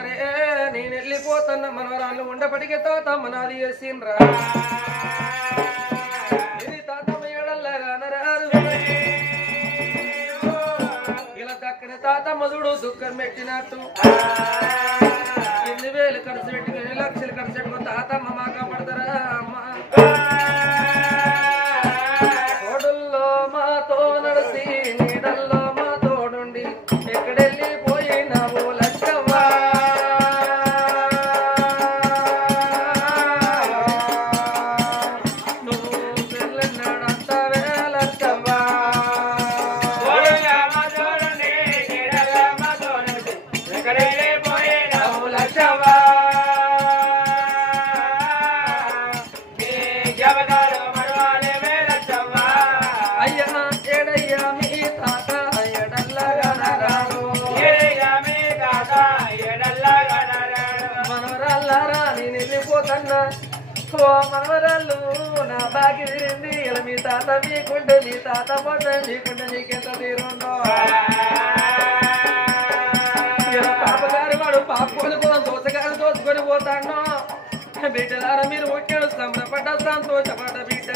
మరే నేను వెళ్ళిపోతున్న మనవరాళ్ళు ఉండపటికే తాత నాది చేసిండ్రా ఇది తాతమ్మ ఏడల్లాగా అనరారు ఇలా దక్కని తాతమ్మ చూడు దుఃఖం పెట్టినట్టు. ఎన్ని వేలు ఖర్చు పెట్టుకుని ఎన్ని లక్షలు ఖర్చు పెట్టుకుని తాతమ్మ మా కాపాడతారా ఓ మనవరాలు నా బాకి తిరిగింది ఇలా మీ తాత మీకుంటే మీ తాత పొట్ట మీకుంటే నీకెంత తీరుండో ఇలా పాపగారి వాడు పాపకొని పో దోసగారు దోచుకొని పోతాను బిడ్డలారా మీరు ఒట్టాడు సంబరపడ్డ సంతోషపడ్డ బిడ్డ.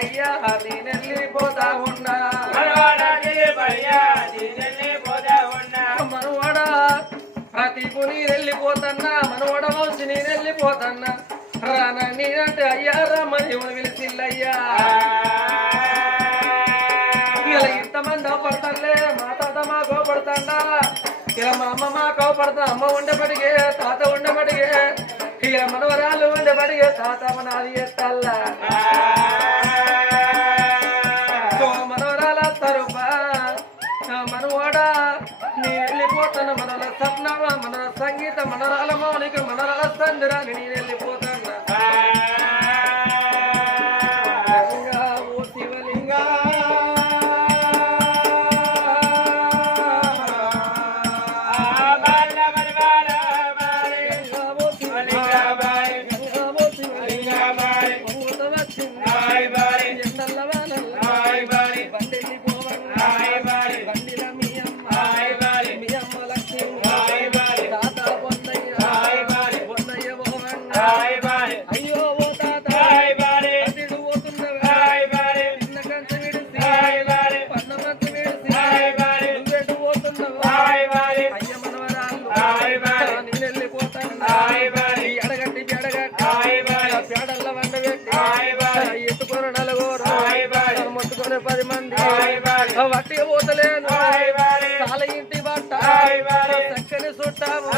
నేనెళ్ళిపోతా ఉన్నా. మనవాడ ప్రతి పుని వెళ్ళిపోతన్నా మనవాడ వంశి నేను వెళ్ళిపోతన్నా రానా నేనంటే అయ్యా రమ్మని ఎవరు పిలిచిల్లయ్యా. ఇలా ఇంతమంది అవపడతానులే మా తాత మా కోపడతాడా ఇలా మా అమ్మ మా కోపడతా అమ్మ ఉండబడిగే తాత ఉండబడిగే ఇక మనవరాలు ఉండబడిగే తాత నాది ఎత్తల్లా. సంగీత మనరాల మౌనిక మనరాల పది మంది వట్టి పోతలేను. చాలా ఇంటి బట్ట చక్కని చుట్టాము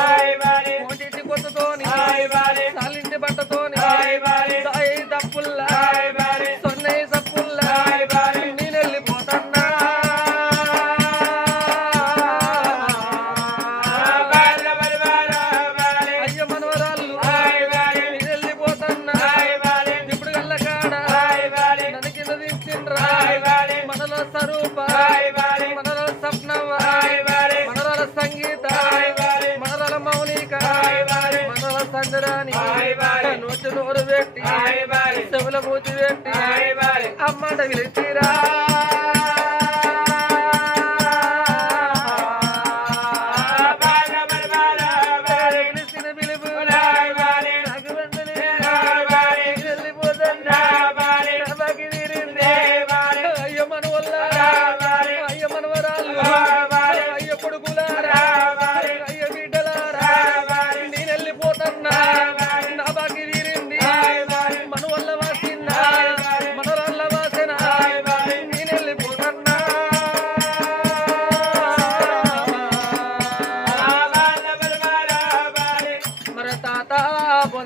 సందరాని నోటి నోరు పెట్టి చెవుల మూతి పెట్టి అమ్మాట పిలిచిరా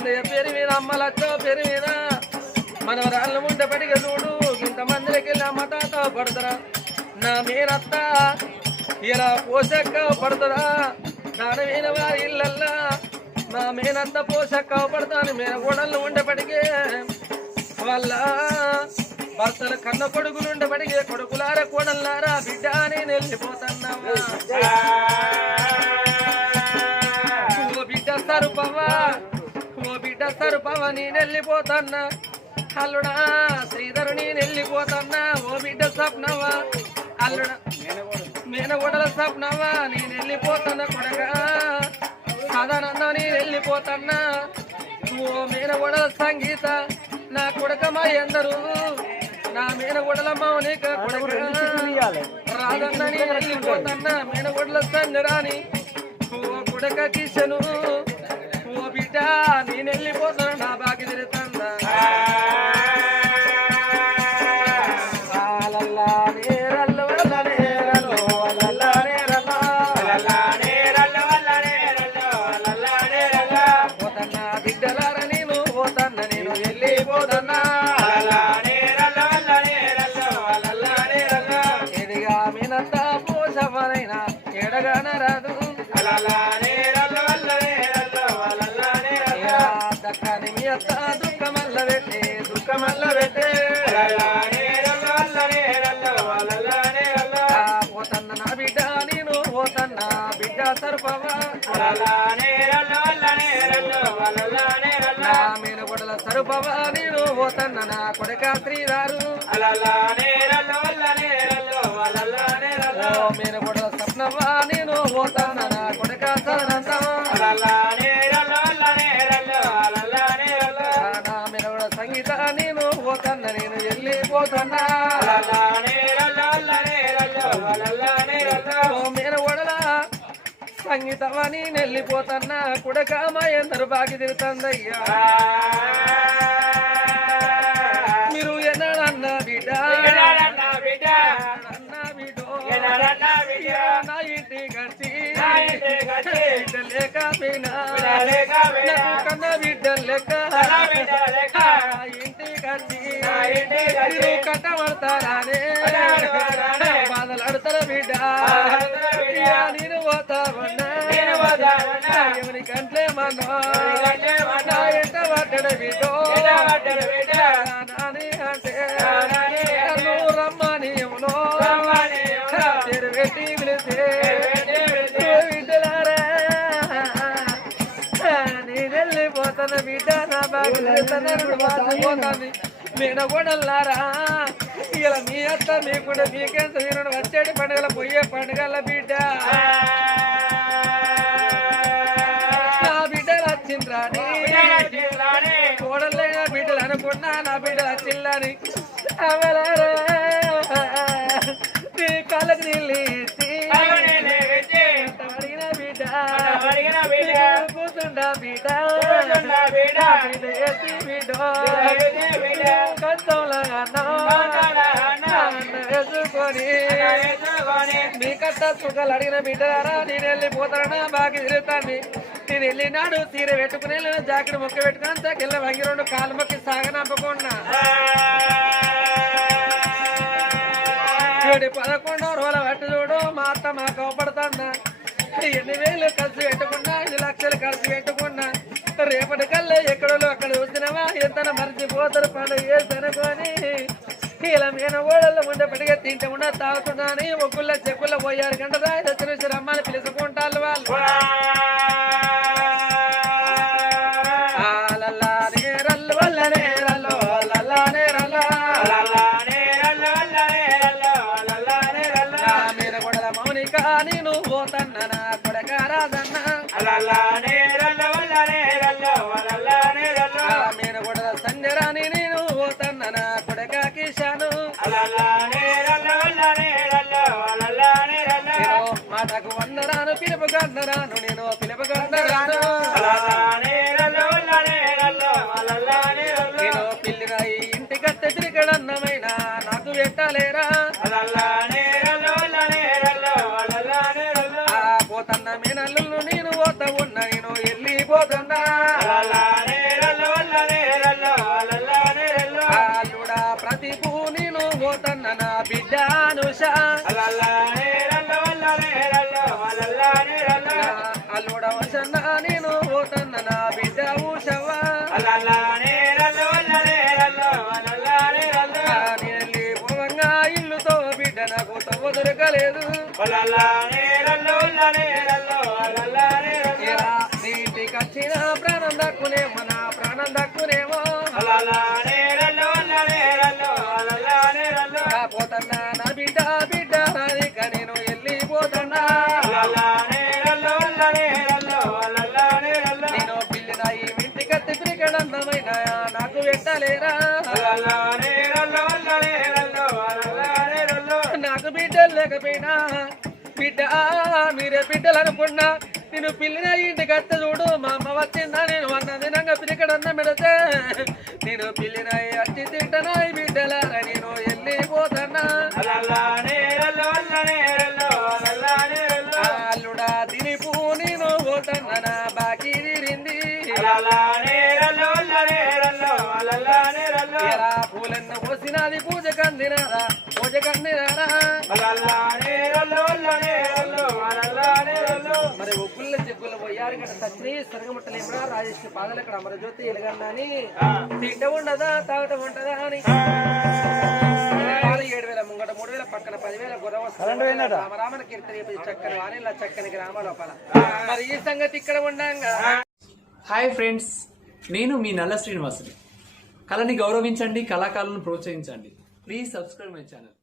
పొందయ్య పేరు మీద అమ్మలచ్చో పేరు మీద. మనవరాళ్ళ ముంటే పడిగ చూడు ఇంతమందికి వెళ్ళి అమ్మ తాత పడతరా నా మీరత్త ఇలా పోసక్క పడతారా దాని మీద వారి ఇళ్ళల్లా నా మేనంత పోసక్క పడతాను. మేన గోడలు ఉండబడిగే వాళ్ళ భర్తలు కన్న కొడుకులు ఉండబడిగే కొడుకులారా కోడల్లారా బిడ్డ నేను వెళ్ళిపోతున్నావా వెళ్ళిపోతున్నా. అల్లుడా శ్రీధరు నేను వెళ్ళిపోతున్నా. ఓ బిడ్డ సప్నవా అల్లుడా మేనగొడల సప్నవా నేను వెళ్ళిపోతున్నా కొడగా సదానందం నేను వెళ్ళిపోతున్నా. ఓ మేనగూడల సంగీత నా కొడకమా ఎందరూ. నా మేనగొడల మౌనిక కొడక. రాదన్న నేను వెళ్ళిపోతున్నా మేనగొడల సందరాని ఓ కొడక కిషను. ఓ బిడ్డ నేను వెళ్ళిపోతాను రాదు దక్కని మీ అత్త దుఃఖమల్ల పెట్టే దుఃఖమల్ల పెట్టే పోతన్న నా బిడ్డ నేను పోతన్న బిడ్డ సరుపవా సరుపవా నేను పోతన్న నా కొడక శ్రీరారు ఓ స్వప్నవా కొడల సప్నవా నేను సంగీత నేను పోతన్న నేను వెళ్ళిపోతన్నా ఓ మీద కొడల సంగీతమా నేను వెళ్ళిపోతన్నా కొడక మా ఎందరు బాగి తిరుగుతుందయ్యా బిడ్డ లేకపోయినా నాకు కన్న బిడ్డ లెక్క ఇంటి గడిచి మీరు కట్టబడతారానే బిడ్డ. నేను పోతామన్నా ఎవరి ఎంట బాగుంది మేనగోడల్లారా ఇలా మీ అత్త మీకుండా మీకెంత మీరు వచ్చేటి పండుగల పోయే పండుగల బిడ్డ నా బిడ్డలు వచ్చిండ్రాని నా బిడ్డలు అనుకున్నా నా బిడ్డలు వచ్చిల్లని అవలారా నీ కళ్ళకు నీళ్ళు కంచంలో అన్నం కట్ట సుఖాలు అడిగిన బిడ్డలారా నేను వెళ్ళిపోతానా బాగా తిరుగుతాన్ని నేను వెళ్ళినాడు తీర పెట్టుకుని జాకెట్ మొక్క పెట్టుకుని కింద వంగి రెండు కాలు మొక్కి సాగనంపకుండా పదకొండో రోజుల పట్టు చూడు మా అత్త మా కోపడుతుందా ఎన్ని వేలు ఖర్చు పెట్టకుండా ఐదు లక్షలు ఖర్చు పెట్టు రేపటి ఎక్కడో అక్కడ వచ్చినవా ఎంత మరిచిపోతారు పని వేసనుకొని ఇలా మీద ఓడల్లో ఉండేపటిగా తింటే ఉన్న తాగుతున్నాని ఒక్కుల్లో చెక్కుల్లో పోయారు గంట రాయి వచ్చిన రమ్మని పిలుచుకుంటారు వాళ్ళు. గందరాను నేను పిలుపు గందరాను నేను పిల్లిగా ఈ ఇంటి కట్టె తిరిగడన్నమైనా నాకు పెట్టలేరా ఆ పోతన్న మీనల్లు నేను పోత ఉన్న నేను వెళ్ళిపోతున్నా ప్రతి పూ నేను పోతన్న నా బిడ్డ అనుష. నాకు పెట్టలేరా నాకు బిడ్డలు లేకపోయినా బిడ్డ మీరే బిడ్డలు అనుకున్నా నేను పిల్లిన ఇంటికి అత్త చూడు మా అమ్మ వచ్చిందా నేను అన్న దినంగా పిలికడ అన్న పెడితే నేను పిల్లిన అచ్చి తింటనా ఈ బిడ్డలారా నేను వెళ్ళిపోతున్నా మరి ఒగ్గుల పోయారు ఇక్కడ సరగముట్టలేమరా. రాజేష్ పాదలు ఇక్కడ అమరజ్యోతి ఎలగన్నా అని తింట ఉండదా తాగటం ఉంటదా అని. ఏడు వేల ముంగట మూడు వేల పక్కన పదివేల రామరామన కీర్తన చక్కని వాణిలా చక్కని గ్రామ లోపల. మరి ఈ సంగతి ఇక్కడ ఉండంగా. హాయ్ ఫ్రెండ్స్ నేను మీ నల్ల శ్రీనివాసుని. కళని గౌరవించండి కళాకారులను ప్రోత్సహించండి. Please subscribe my channel.